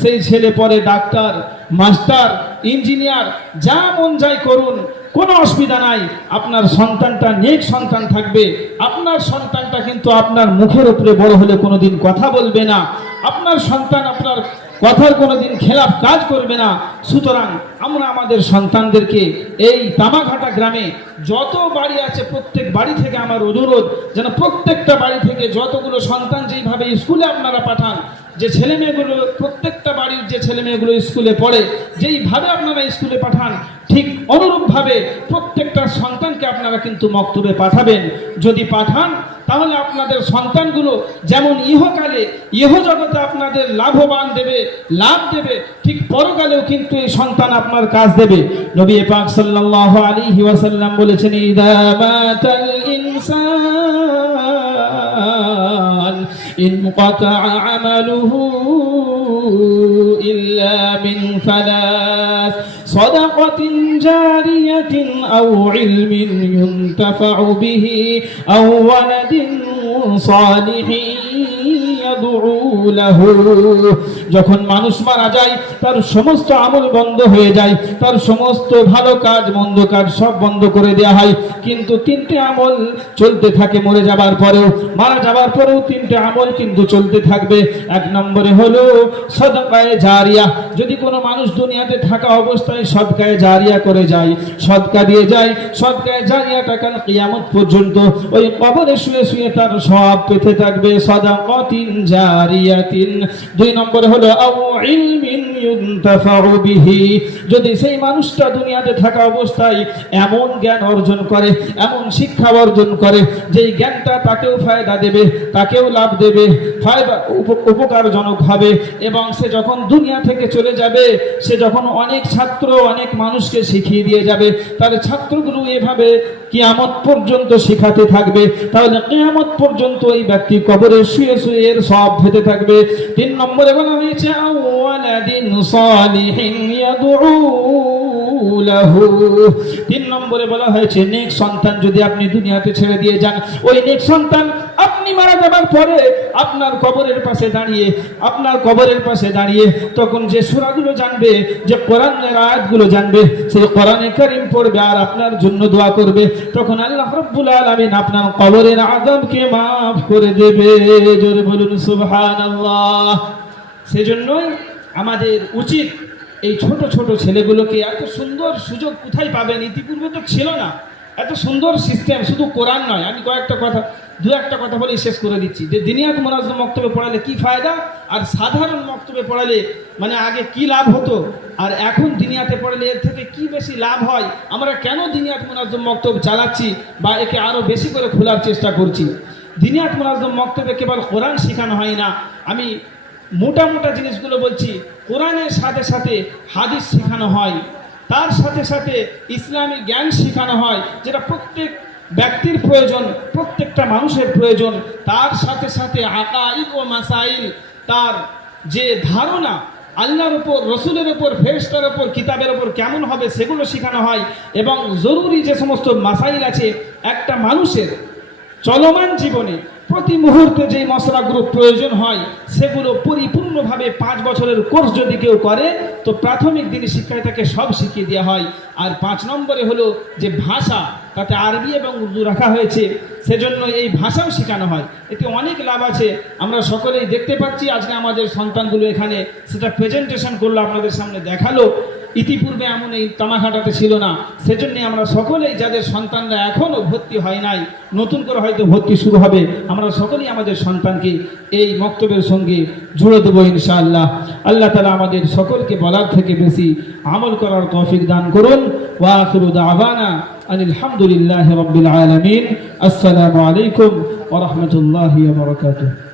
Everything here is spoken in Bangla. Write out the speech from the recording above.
সেই ছেলে পরে ডাক্তার, মাস্টার, ইঞ্জিনিয়ার, যা মন যায় করুন, কোনো অসুবিধা নাই। আপনার সন্তানটা নেক সন্তান থাকবে। আপনার সন্তানটা কিন্তু আপনার মুখের উপরে বড় হলে কোনোদিন কথা বলবে না। আপনার সন্তান আপনার কথার কোনোদিন খেলাফ কাজ করবে না। সুতরাং আমরা আমাদের সন্তানদেরকে এই তামাঘাটা গ্রামে যত বাড়ি আছে প্রত্যেক বাড়ি থেকে আমার অনুরোধ, যেন প্রত্যেকটা বাড়ি থেকে যতগুলো সন্তান যেইভাবে স্কুলে আপনারা পাঠান, যে ছেলে মেয়েগুলো প্রত্যেকটা বাড়ির যে ছেলে মেয়েগুলো স্কুলে পড়ে যেইভাবে আপনারা স্কুলে পাঠান, ঠিক অনুরূপভাবে প্রত্যেকটা সন্তানকে আপনারা কিন্তু মক্তবে পাঠাবেন। যদি পাঠান তাহলে আপনাদের সন্তানগুলো যেমন ইহকালে ইহজগতে আপনাদের লাভবান দেবে, লাভ দেবে, ঠিক পরকালেও কিন্তু এই সন্তান আপনার কাজ দেবে। নবী পাক সাল্লাল্লাহু আলাইহি ওয়াসাল্লাম বলেছেন, ইদা মাতাল ইনসান ইনকাতা আমালুহু ইল্লা মিন সালাস সাদাকাতিন জারিয়াতিন আও ইলমিন ইউনতাফাউ বিহি আও ওয়ালাদিন সালিহিন ইয়াদউ লাহু। যখন মানুষ মারা যায় তার সমস্ত আমল বন্ধ হয়ে যায়, তার সমস্ত ভালো কাজ মন্দ কাজ সব বন্ধ করে দেওয়া হয়, কিন্তু তিনটে আমল চলতে থাকে মরে যাবার পরেও, মারা যাবার পরেও তিনটে আমল কিন্তু চলতে থাকবে। এক নম্বরে হলো সদকায়ে জারিয়া। যদি কোনো মানুষ দুনিয়াতে থাকা অবস্থায় সদকায়ে জারিয়া করে যায়, সদকা দিয়ে যায়, সদকায়ে জারিয়াটা কাল কিয়ামত পর্যন্ত ওই কবরে শুয়ে শুয়ে তার সওয়াব পেতে থাকবে। সাদাকাতিন জারিয়াতিন। দুই নম্বরে হলো আও ইলমিন ইউনতাফাউ বিহি। যদি সেই মানুষটা দুনিয়াতে থাকা অবস্থায় এমন জ্ঞান অর্জন করে, এমন শিক্ষা অর্জন করে যেই জ্ঞানটা তাকেও ফায়দা দেবে, তাকেও লাভ দেবে, ফায়দা উপকারজনক হবে, এবং সে যখন দুনিয়া থেকে চলে যাবে, সে যখন অনেক ছাত্র অনেক মানুষকে শিখিয়ে দিয়ে যাবে, তার ছাত্রগুলো এভাবে কিয়ামত পর্যন্ত শিখাতে থাকবে, তাহলে কিয়ামত পর্যন্ত এই ব্যক্তি কবরে শুয়ে শুয়ে এর সওয়াব পেতে থাকবে। তিন নম্বরে বলা হয়েছে আওয়ালাদিন সালিহিন ইয়াদউ লাহু। তিন নম্বরে বলা হয়েছে নেক সন্তান যদি আপনি দুনিয়াতে ছেড়ে দিয়ে যান, ওই নেক সন্তান আপনি মারা যাবার পরে আপনার কবরের পাশে দাঁড়িয়ে, আপনার কবরের পাশে দাঁড়িয়ে তখন যে সূরাগুলো জানবে, যে কোরআনের আয়াতগুলো জানবে, সেই কোরআনে কারীম পড়বে আর আপনার জন্য দোয়া করবে, তখন আল্লাহ রাব্বুল আলামিন আপনার কবরের আযাবকে maaf করে দেবে। জোরে বলুন সুবহানাল্লাহ। সেজন্যই আমাদের উচিত এই ছোট ছোট ছেলেগুলোকে, এত সুন্দর সুযোগ কোথায় পাবেন, ইতিপূর্বে তো ছিল না এত সুন্দর সিস্টেম। শুধু কোরআন নয়, আমি দু একটা কথা বলেই শেষ করে দিচ্ছি, যে দিনিয়াত মুনাজ্জম মক্তবে পড়ালে কি ফায়দা, আর সাধারণ মক্তবে পড়ালে মানে আগে কি লাভ হতো আর এখন দিনিয়াতে পড়ালে এর থেকে কি বেশি লাভ হয়। আমরা কেন দিনিয়াত মুনাজ্জম মক্তব চালাচ্ছি বা একে আরো বেশি করে খোলার চেষ্টা করছি। দিনিয়াত মুনাজ্জম মক্তবে কেবল কোরআন শেখানো হয় না, আমি মোটা মোটা জিনিসগুলো বলছি। কোরআনের সাথে সাথে হাদিস শেখানো হয়, তার সাথে সাথে ইসলামিক জ্ঞান শেখানো হয়, যেটা প্রত্যেক ব্যক্তির প্রয়োজন, প্রত্যেকটা মানুষের প্রয়োজন। তার সাথে সাথে আকাইদ ও মাসাইল, তার যে ধারণা আল্লাহর উপর, রসুলের উপর, ফেরেশতার উপর, কিতাবের উপর কেমন হবে সেগুলো শেখানো হয়। এবং জরুরি যে সমস্ত মাসাইল আছে একটা মানুষের চলমান জীবনে প্রতি মুহূর্তে যেই মশলাগুলো প্রয়োজন হয় সেগুলো পরিপূর্ণভাবে 5 বছরের কোর্স যদি কেউ করে তো প্রাথমিক দিনে শিক্ষায় তাকে সব শিখিয়ে দেওয়া হয়। আর 5 নম্বরে হলো যে ভাষা, তাতে আরবি এবং উর্দু রাখা হয়েছে, সেজন্য এই ভাষাও শেখানো হয়। এতে অনেক লাভ আছে, আমরা সকলেই দেখতে পাচ্ছি। আজকে আমাদের সন্তানগুলো এখানে সেটা প্রেজেন্টেশন করলো, আপনাদের সামনে দেখালো। ইতিপূর্বে এমন এই তামাঘাটাতে ছিল না। সেজন্য আমরা সকলেই, যাদের সন্তানরা এখনও ভর্তি হয় নাই, নতুন করে হয়তো ভর্তি শুরু হবে, আমরা সকলেই আমাদের সন্তানকে এই মক্তবের সঙ্গে জুড়ে দেবো ইনশাআল্লাহ। আল্লাহ তাআলা আমাদের সকলকে বলার থেকে বেশি আমল করার তৌফিক দান করুন। ওয়া আখিরু দাওয়ানা আনিল হামদুলিল্লাহি রাব্বিল আলামিন। আসসালামু আলাইকুম ওয়া রাহমাতুল্লাহি ওয়া বারাকাতুহু।